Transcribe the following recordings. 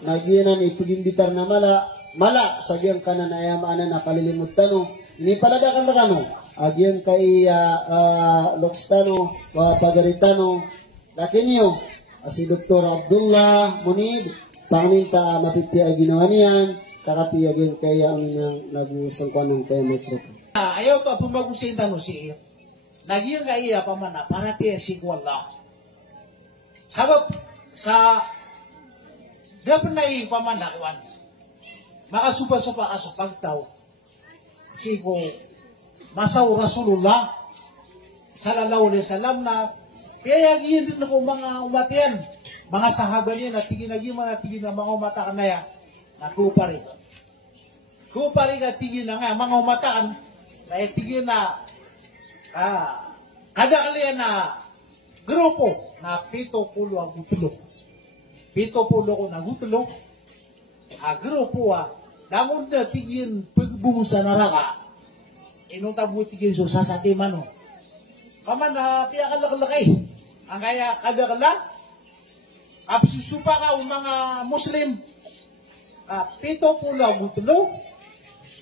Nagiyanan ipagimbitar na mala sagyang kanan ayamanan na kalilimot tano ini paladakan na kano agyang kay Lokstano Pagaritano lakin niyo si Dr. Abdullah Munib panginta mapipia ginawa niyan sakati agyang kay ang nagusangkuan ng kay microphone ayaw to pumagusin tano si nagyang kay pamana para tiya si Allah sabab sa dapat na ipamanakuan makasupa-supa ka sa pagtaw siko masaw Rasulullah sallallahu alaihi wasallam na kaya yun din ako mga umatian mga sahaba niya na tigin na mga umataan na yan na kupari ka tigin na nga mga umataan na tigin na kada kalian na grupo na 70 ang gutulog 70 ko na gutulog grupo namun na tigin pagbung sa naraka inong tabu tigin so sasati mano kaman na tiya kalakalakay ang kaya kadakala absusupa ka ang mga Muslim 70 gutulog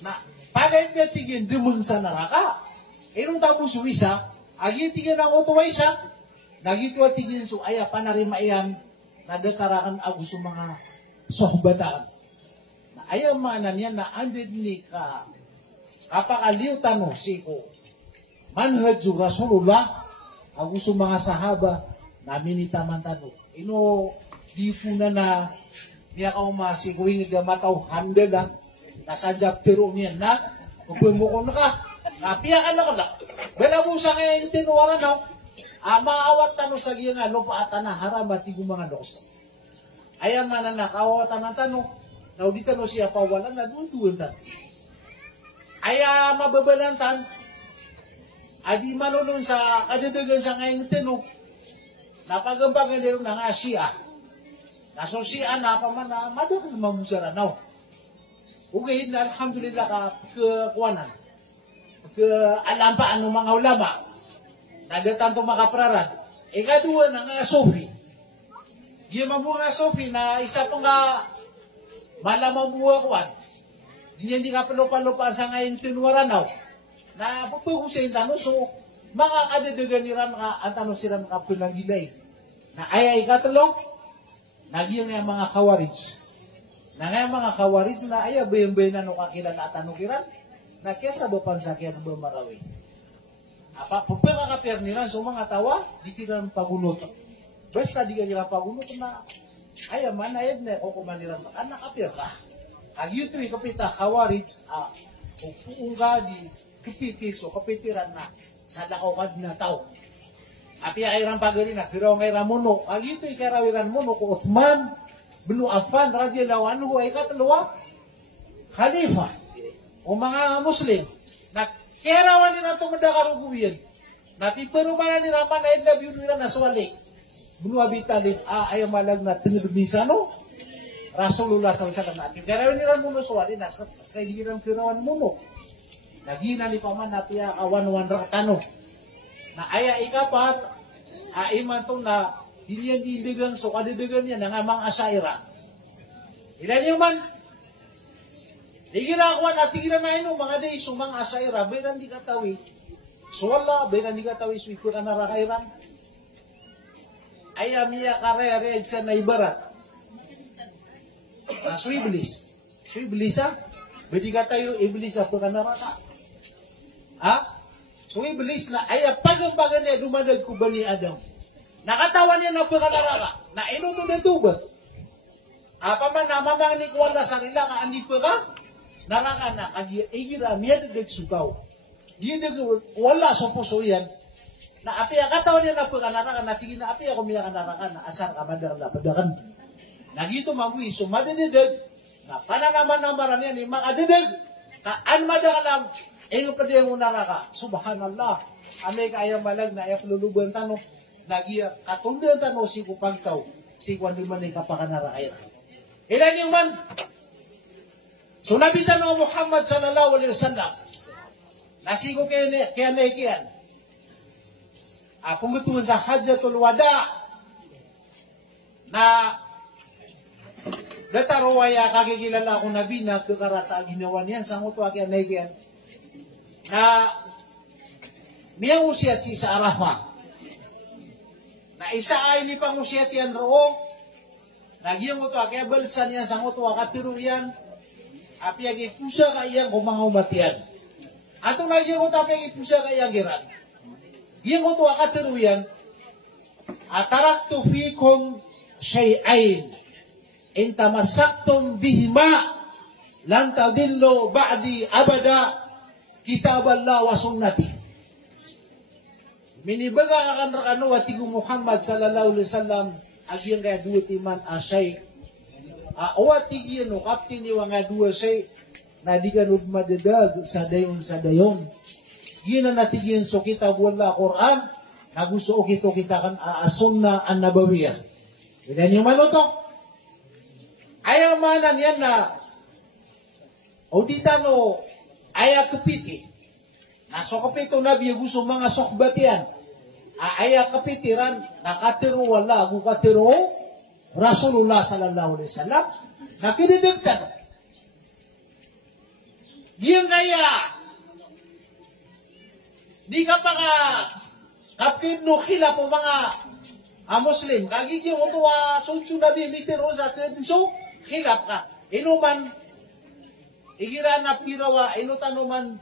na panay na tigin dumang sa naraka inong tabu suwisa agi tigin ang otuwaisa nagitwa tigin so aya panarimayan na detarakan agus mga sohbataan ayaw maanan yan na andid ni kapakaliw tano siko manhaj Rasulullah agus mga sahaba namin itaman tano ino di puna na niya ka umasikuwing gamataw handa lang nasadap tiro niya na magpumukon ka napiya ka na bela mo sa kaya yung tinuwaran no maawat tano sa giyang paatan na haramati yung mga dosa ayaw manan na kawatan ng tano na di tano siya pawalan na duwan tan aya mababalantan adi manunong sa kadadagan sa ngayong tino napagambagan din ng Asia naso siya na paman na madakal mamusara now ugay na alhamdulillah ka kuwanan alampaan ng mga ulama nadatan to makapraran ikaduwa na nga Sophie di mabuha Sophie na isa pang malamang buha kuwan hindi ka palupa-lupa sa ngayon tinuwaranaw na papagusin tanong so mga kadadagaниran ka ang tanong sila makapulangilay na ayay katalong nagyang nga mga kawarij na nga mga kawarij na ayaw bayang-bayan na kakilan at tanukiran na kesa ba pansakyan ba marawin pagpagkakapir nila so mga tawa di tiran pagunot basta di ka nila pagunot na ayaw man ayad na kukumaniran anak apir ka ag yuto kapita kawarij kung ka di kapitis o kapitiran na sa lakawad na tao api ayran pagari na kiraw ngay ramono ag yuto karawiran mono ko Uthman bin Affan radiyallahu anhu ay katalawa khalifa o mga Muslim na kerawan nila itong madakaruguyan. Napiparumanan nila man na idlab yun nila na suwalik. Bunwa bitalin, ayaw malag na tinubisa, no? Rasulullah SAW natin. Kerawan nila muna suwalik, nasa kailangan kirawan muna. Nagina ni paman na tiya kawan-wan rakano. Na aya ikapat, aiman to na dilihan didigang so kadidigan niya ng amang asaira. Ilan yung man? Iginakuan at iginanayin mo mga day sumang asaira, beran di katawi. So wala, beran di katawi, suipo ka narakairan. Ay miya kare-reag sa naibarat. So iblis. So iblis ha? Bedi ka tayo, iblis ha, ka naraka. Ha? So iblis na, ay pag-bagan niya dumadag ko ba ni Adam? Nakatawan niya na pagkalaraka, na inuno na tubat. Paman na mamang ni kuwala sa nila, nga andi pa ka? Naraka na igira miya dagdag sukaw. Di dagdag wala sa puso yan. Na api akataw niya na pagkanaraka na tingin na api ako miya kanaraka na asar ka madar na padakan. Nagito magwi so madadadag na pananaman-namaran yan mga dadag na an madakalam ayo pa diyan naraka. Subhanallah. Ame kaya malag na ayak luluban tanong nagiya katundan tanong si kupagtaw si kwan di man ni kapakanaraka. Ilan yung man so nabitan ng Muhammad sallallahu alaihi wasallam nasigo kaya naikian pumutuan sa Hajjatul Wada na Datarowaya kakikilala ko na binag kakarata ginawa niyan sa nguto aki anaykian na miyang usiat si sa Arafa na isa ay ni pangusiat yan roo nagyang nguto aki abalsan yan sa nguto akatiro yan api agi pusa ka iyang kumang umatian atong nagyang nguto api agi pusa ka iyang giran iyang nguto akatiro yan ataraktu fikum syai'ain in tamassaktum bihima lan tadillu ba'di abada kitaballah wa sunnati. Minibaga akan rakano at tigo Muhammad sallallahu alaihi wasallam agyang kaya dua timan asay awat tigyan o kaptin niwa nga dua say na di kanod madadag sa dayon yun na natigyan so kitab wala Quran na gusto o kita kan sunna an nabawiyah. Yan yung manutok ayaw manan yan na o di tano ayaw kapiti naso kapito na biya gusto mga sokbatian ayaw kapitiran nakatiro wala ako katiro Rasulullah sallallahu alaihi wasallam nakididagtan diyan kaya di ka pa ka kapino kila po mga Muslim kagiging mo tuwa sunsun na biya litero sa so hilap ka. Inuman, igira na pirawa, inutanuman,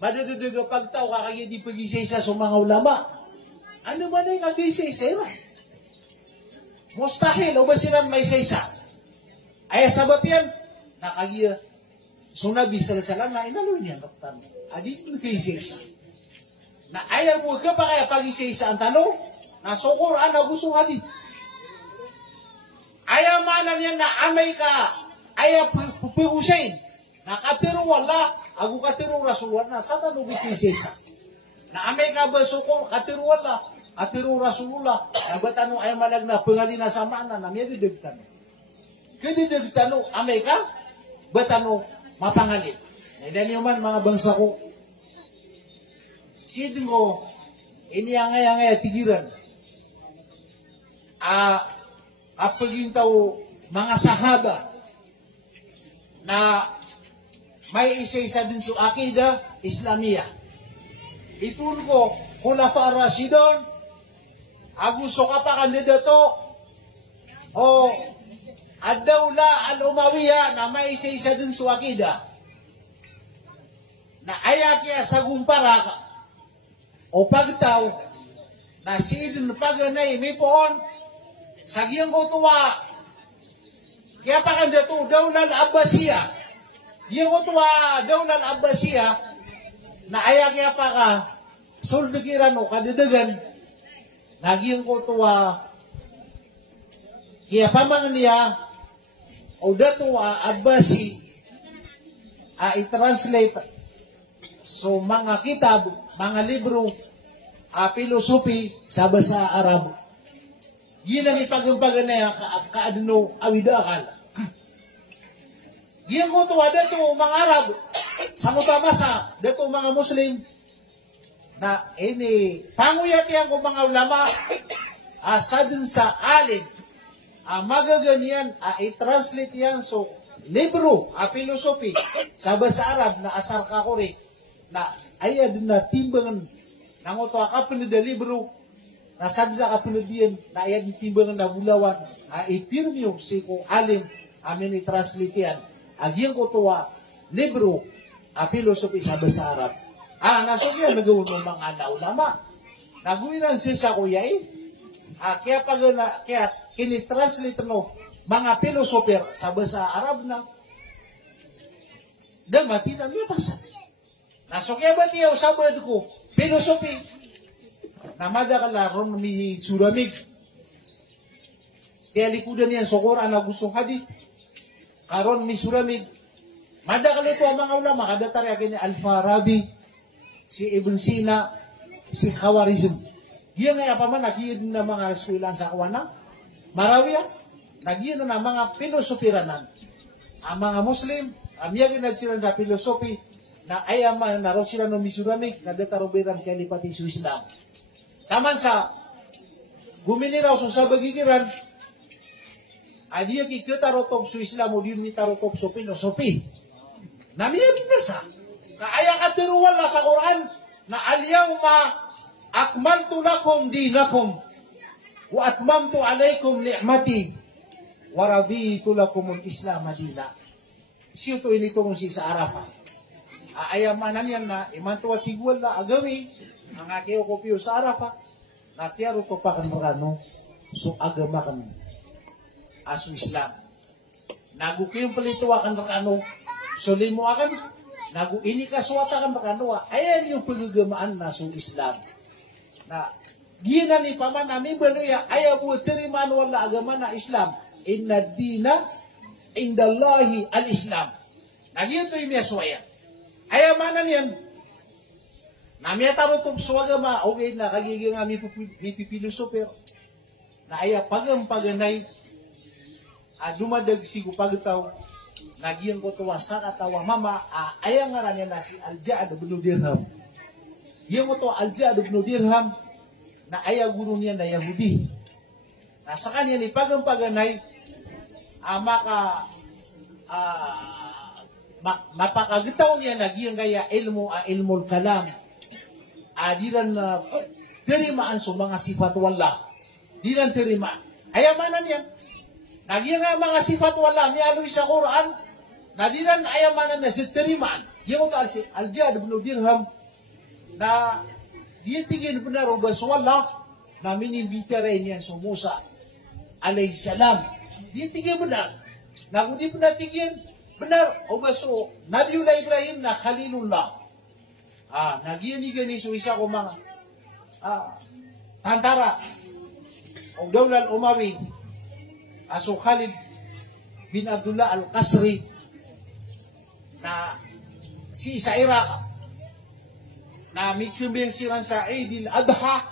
madadadaga pagtao ka kaya di pagisay sa mga ulama. Ano man ay kagisay sa mustahil, o ba silang may saysa? Ay sabab yan, nakagiya. So nabi salam na inalo niya, doktan. Adi mo kagisay sa. Na ayaw mo ka pa kaya pagisay sa ang tanong, na sukor ang gusto hadith. Ayaw manan yan na amay ka, ayaw pupugusin. Nakatiro wala, ako katiro Rasulullah na sa tanong itisisa. Na amay ka ba suko, katiro wala, katiro Rasulullah, na ba tanong ayaw malag na pangalina sa mana, na may didagtan. Kaya amay ka, ba tanong mapangalit. Nailan nyo man mga bangsa ko, sidin ko, iniyangay-angay tigiran. Apagintaw mga sahaba na may isa-isa din sa akida Islamiyah. Ipun ko, Khulafa Rasidon, agusto ka pa kandidato, o Ad-Dawla Al-Umawiya na may isa-isa din sa akida. Na ayakya sa gumpara ka, o pagtaw, na sidin paganay, may poon, sagyang ko tuwa, kaya pa kanda to, Dawla Al-Abbasiyah. Yung ko tuwa, Dawla Al-Abbasiyah, na ayak kaya pa ka, soldagiran o kadadagan, nagyang ko tuwa, kaya pa mga niya, o dato Abbasi, i-translate, so mga kitab, mga libro, filosofi, sa basa Arabo. Yun ang ipag-umpagan na kaadino awidakal. Yan ko tuwa dato mga Arab, sa mutamasa, dato mga Muslim, na ini, panguyat yan ko mga ulama, asadun sa alin, magaganyan, i-translate yan, so, libro, filosofi, sa basa Arab, na asar ka ko rin, na ayad na timbangan, nangoto akapin na libro, nasadya ka pinadiyan na ayan timbangan na bulawan ipirmyo si ko alim amin i-translate yan agyan ko tuwa libro filosofi sa basa Arab nasugyan nagawin ng mga naulama naguwinan siya sa kuya kaya pag kaya kinitranslate no mga filosofer sa basa Arab na damati na miya pasan nasugyan ba tiyaw sabad ko filosofi namada ka laron mi suramig. Kaya likudan niyan sokor ang nagustong hadith. Karon mi suramig. Mada ka luto ang mga ulama. Kadatari akin ni Al-Farabi, si Ibn Sina, si Khawarizm. Yan nga pa man, nagiyan na mga eskwelahan sa kawanang. Marawiya, nagiyan na mga filosofiranan. Ang mga Muslim, amiyagin na sila sa filosofi, na ayaman, naroon sila ng misuramig, na datarobiran kay lipati sa Islam. Taman sa guminiraw sa bagigiran Adia kitarotok su Islam o din mitarotok su filosofi. Namiyan nasa. Kaaya katiruwal na sa Quran na al-yawma akmaltu lakum dinakum wa atmamtu alaykum ni'mati wa raditu lakum al-Islam madina. Siyo to initong si sa Arafah. Aayamanan yan na imantuwa tigwal na agami ang akiyo kopiyo sa Arafah na tiyaro to pa kan marano so agama kan asu Islam. Nagu kayong palituwa kan marano so limo akan nagu ini kaswata kan marano ayan yung pagagamaan na so Islam. Na gina ni paman namin baluya ayaw mo terimaan wala agama na Islam. Inna dina indallahi al-Islam. Nagyan to yung miyaswaya. Ayamanan yan. Namya tarotong swagama, okay na, kagiging nga may pipilosoper. Na aya paganay, dumadag sigo pagtaw, nagyan ko tuwa sa katawa, mama, aya nga rin na si Al-Ja'ad ibn Dirham. Yung ko to Al-Ja'ad ibn Dirham, na aya guru niya na Yahudi. Na sa kanya ni paganay, mapakagitaw niya nagyang kaya ilmul kalam diran terimaan so mga sifat wala diran terimaan ayamanan yan nagyang nga mga sifat wala mialoy sa Quran na diran ayamanan na si terimaan yung ka si Al-Ja'ad ibn Dirham na diyatigin benar ubas wala na minibitare niya sa Musa alayhi salam diyatigin benar na kung di benar tigin benar, o baso, Nabiullah Ibrahim na Khalilullah. Nagyani-gani so isa ko mga tantara o Dawlal Umawi so Khalid bin Abdullah Al-Qasri na si sa Iraq na mitsumbing siran sa Eid al-Adha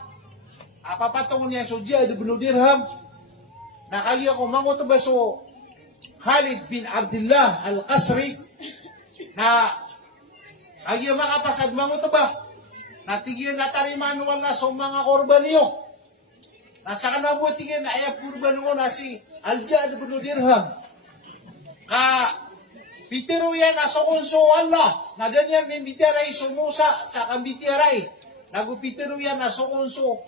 papatong niya so Ja'ad ibn Dirham na kaya ko mangoto baso Khalid bin Abdullah Al-Qasri na ay makapasad mga ito ba natigyan na tariman wala sa mga korban niyo nasa kanang mo tigyan na ayap korban mo na si Al-Ja'ad ibn Dirham pitero yan na sa konso Allah na ganyan may bitiaray sumusa sa kambitiaray nagupitero yan na sa konso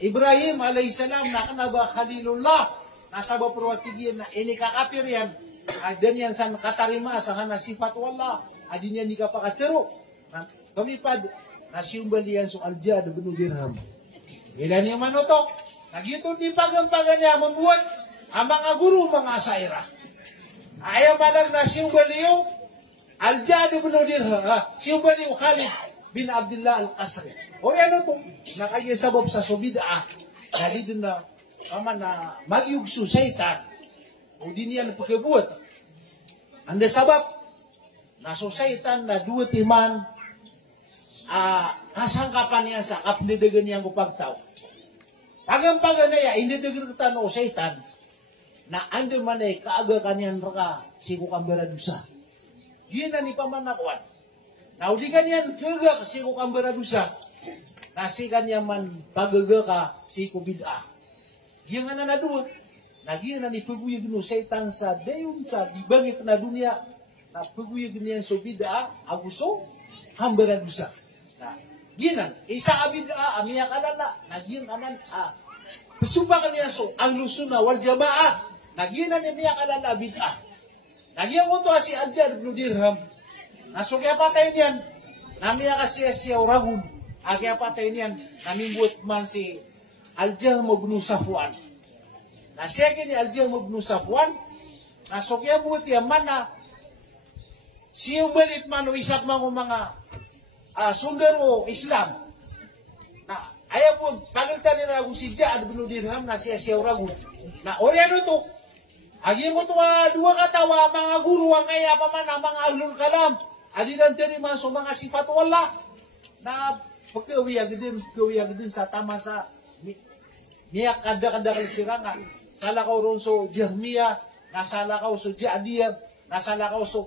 Ibrahim alayhisalam na kanaba Khalilullah nasa ba purwatigyan na inikakapir yan, adan yan sa katarima, sa nga sifat wala, adin yan nikapakatero. Kamipad, nasiyumbalian so Al-Ja'ad ibn Dirham. Ilan yung manotok, nagyutong di pagampagan niya, mabuhat, ang mga guru, mga saira. Ayaw malang nasiyumbaliyo, Al-Ja'ad ibn Dirham, siyumbaliyo Khalid bin Abdullah Al-Qasri. O yan ito, nakayasabab sa subida, dahil na, kama na magyugso satan o di niya na pagkabuhat. Anda sabab na so satan na duwa timan kasangkapan niya sa kapnidagan niyang kupagtaw. Pagampagan na ya, indidagan kita no satan na ando man ay kaaga kanyan raka si kukambara dusa. Yun na ni pamanakwan. Na udi kanyan kaga si kukambara dusa na si kanyan man pagaga ka si kubida. Yang ana na duwa, nagyan na ni paguyag no satan sa dayon sa dibangit na dunia, na paguyag niya so bida, abuso, hambara dusa. Ginan, isa ka bida, amiya kalala, nagyan anan, pasuba ka niya so, ang lusuna wal jamaa, nagyan na ni miya kalala bida. Nagyan mo to si Al-Ja'ad ibn Dirham, naso kaya patay niyan, namiya kasi siya urahun, kaya patay niyan, namimbuot man si Al-Jahm ibn Safwan. Na siya ni Al-Jahm ibn Safwan, na sukya buti man na siyang balit man o isak mga sundar o Islam. Na ayaw po, pagalta nila kung si Ja'ad ibn Dirham na siya ragun. Na oriano to, agi mo to dua katawa, mga guru ang kaya pa man mga ahlul kalam, adinan terima so mga sifat wala, na pagkawiyag din sa tama sa niyak kada kalisirangan. Salakaw ron so Jahmiya, nasalakaw so Ja'diyah, nasalakaw so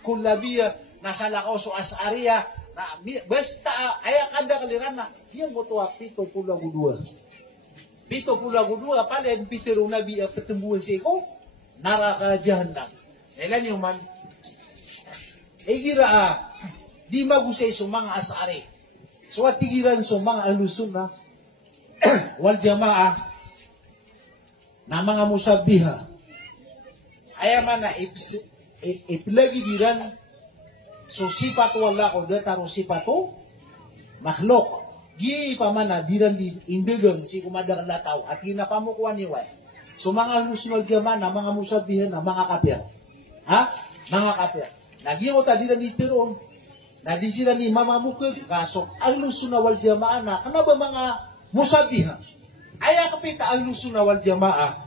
Kullabiyah, nasalakaw so As'ariyah, na basta aya kada kaliran na, yan mo to 72. 72 palen pitero nabi pertemuan seko naraka jahannam. Elan yung man. Gira di magusay so mga asari. So at tigiran so mga alusun na wal jamaah na mga musabiha. Ayaman na ipilagi diran so sifat wala ko dataro sifatu makhluk. Gi pamana diran di indegang si kumadar lataw at ginapamukuan ni Way. So mga alusun jamaah na mga musabiha na mga kafir. Ha? Mga kafir. Nagiyo ta diran di tiron. Na di sila ni mamamukod kasok alusun wal jamaah na kana ba mga musabiha. Aya kapita alusun wal jamaah.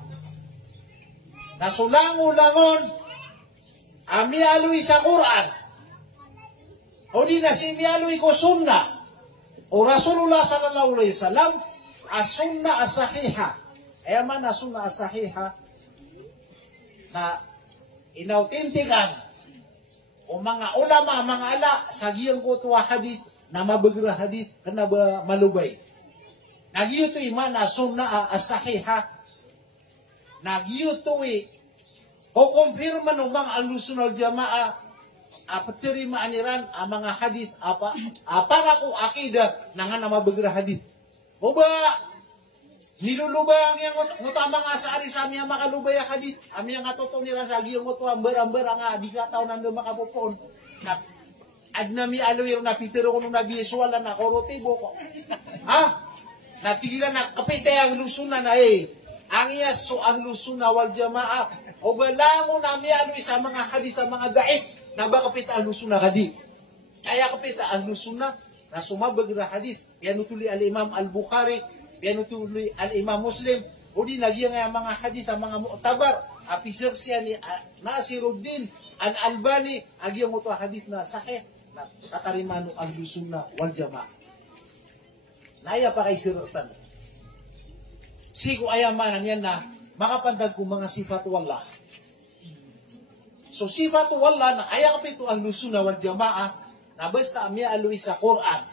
Nasulango-langon ami alui sa Quran. O di na si mi alui ko sunnah. O Rasulullah sallallahu alaihi wasallam as-sunnah as-sahiha. Aya man as-sunnah as-sahiha na inautentikan o mga ulama, mga ala sa giyang ko tuwa hadith na mabagra hadith kana ba malubay. Nagiyo to iman as-sunnah as-sahiha. Nagiyo to o kumpirma ng mga alusunal jamaah terima aniran ang mga hadith para ko akidah na nga na mabagra hadith. O ba nilulubay ang yang utama nga sa ari sa aming makalubay hadith. Aming nga totoo nila sa giyong ito amber-amber nga di ka tao nando makapupon. Ad nami aloy yung napitero ko nung nabiyeswala na korotibo ko. Ha? Natigilan na kapitay ang lusunan na ang iyas so ang lusuna wal jamaah. O balango nami aloy sa mga hadith ang mga daif. Na ba kapita ang lusuna hadith? Kaya kapita ang lusuna na sumabag na hadith. Pianutuli al-Imam al-Bukhari, pianutuli al-Imam Muslim, o di nagyang nga mga hadith, ang mga mu'tabar, apisir siya ni Nasiruddin, al-Albani, agyang mo ito hadith na sahih, na katarimano ang lusuna wal jamaah. Naya pa kay siratan. Sigo ayamanan yan na makapandag kong mga sifat wallah. So sifatu wala na ayaw kapito ang lusuna wal jamaah na basta miya aloy sa Quran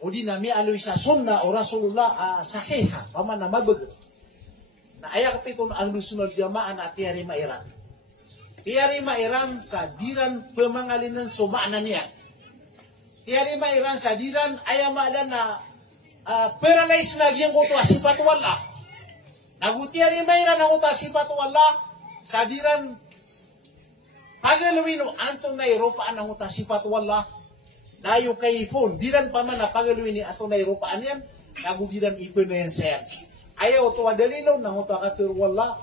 o di na miya aloy sa sunna o Rasulullah sahiha paman na mabag na ayaw kapito ang lusuna wal jamaah na tiyari mairan. Tiyari mairan sa diran pemangalinan sumaanan niya. Tiyari mairan sa diran ayaw maadan na paralyzed na giyang kuto sifatu wala. Nagutiyari mairan ang kuto sifatu wala sa diran pagaluin antong na Europaan ang uta sifat wallah layo kay phone diran pa man na pagaluin ni atong na Europaan yan nagudiran ipo na yan sir ayaw to dalilo nang uta katur wallah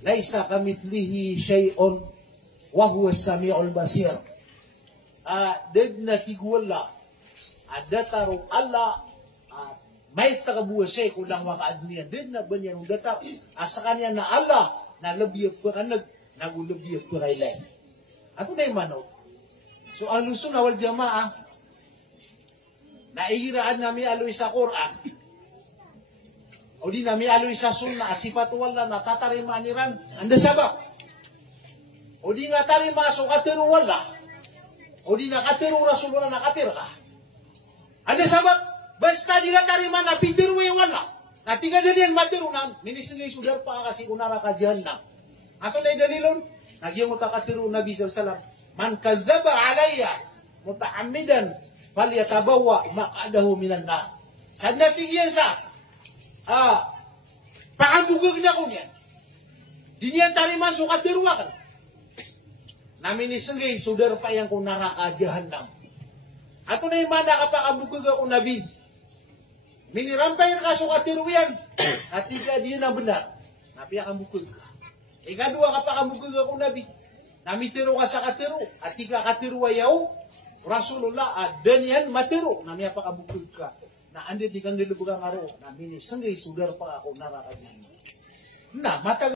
laisa kamithlihi shay'un wa huwa as-sami'ul basir dedna kigwala adataru Allah may tagabuwasay kulang makaadniyan dedna banyan data asa kanya na Allah na labi pa kanag nagulubiyag ko kailay. Ato na yung manok. So, ang lusun wal jamaah, naihiraan nami aloy sa Quran. O di nami aloy sa sunna, asifat wala na tatarimaniran, anda sabab. O di nga tarima so katiru wala. O di na katiru Rasulullah na katir ka. Anda sabab, basta di nga tarima na pintiru yung wala. Natinga din yan matiru na, minisingay sudar pa kasi kunara ka dyan na. Ato na dalilon, nagyang mutakatiru Nabi sallallahu man kadzaba alayya mutaammidan falyatabawa maq'adahu minan nar. Sad natigyan sa paambugag na ko niyan. Dinyan taliman sukatiru kan. Namin isenggay sudar pa yang kung naraka jahannam. Ato na yung mana kapakambugag ako Nabi. Minirampay ka sukatiru yan. At ika diyan na benar. Napiyak ang bukag ka. Ikadua kapakamugag ako Nabi. Namitiro ka sa katiro. At ika katiro ayaw. Rasulullah dan yan matiro. Nami pakamugag ka. Na andi di kang nilubugang aro. Nami ni senggay sudar pa ako nakakadyan. Na matag